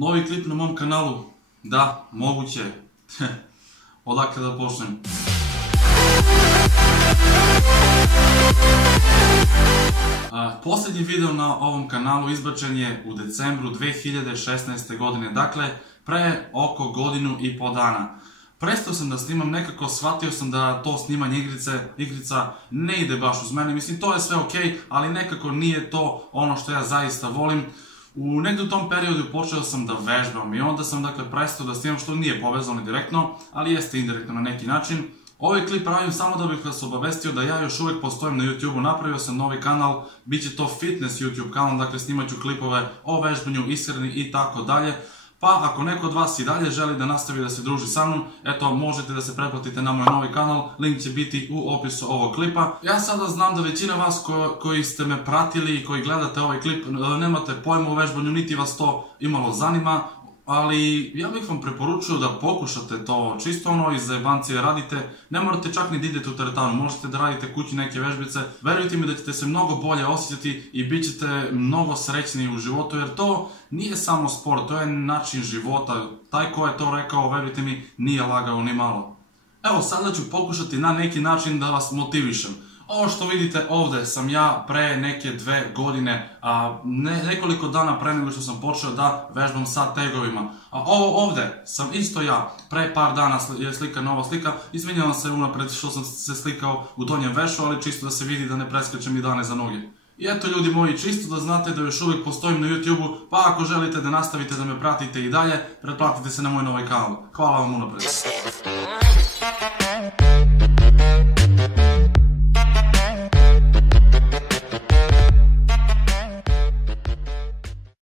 Novi klip na mom kanalu? Da, moguće. Odakle da počnem? Posljednji video na ovom kanalu izbačen je u decembru 2016. godine, dakle pre oko godinu i po dana. Prestao sam da snimam, nekako shvatio sam da to snimanje igrica ne ide baš uz mene, mislim to je sve okej, ali nekako nije to ono što ja zaista volim. Negdje u tom periodu počeo sam da vežbam i onda sam dakle prestao da snimam, što nije povezano direktno, ali jeste indirektno na neki način. Ovaj klip pravim samo da bih vas obavestio da ja još uvijek postojim na YouTube-u, napravio sam novi kanal, bit će to fitness YouTube kanal, dakle snimat ću klipove o vežbanju, ishrani i tako dalje. Pa ako neko od vas i dalje želi da nastavi da se druži sa mnom, eto možete da se pretplatite na moj novi kanal, link će biti u opisu ovog klipa. Ja sada znam da većina vas koji ste me pratili i koji gledate ovaj klip nemate pojma o vežbanju, niti vas to imalo zanima, ali ja bih vam preporučio da pokušate to, čisto ono iz zajebancije radite, ne morate čak ni da idete u teretanu, možete da radite kući neke vežbice, verujte mi da ćete se mnogo bolje osjećati i bit ćete mnogo srećniji u životu, jer to nije samo sport, to je način života, taj ko je to rekao, verujte mi, nije lagao ni malo. Evo sada ću pokušati na neki način da vas motivišem. Ovo što vidite ovdje sam ja pre neke 2 godine, nekoliko dana pre nego što sam počeo da vežbam sa tegovima. A ovo ovdje sam isto ja, pre par dana je slika nova slika, izvinjavam se unapred što sam se slikao u donjem vešu, ali čisto da se vidi da ne preskačem i dane za noge. I eto ljudi moji, čisto da znate da još uvijek postojim na YouTube-u, pa ako želite da nastavite da me pratite i dalje, pretplatite se na moj novi kanal. Hvala vam unapred.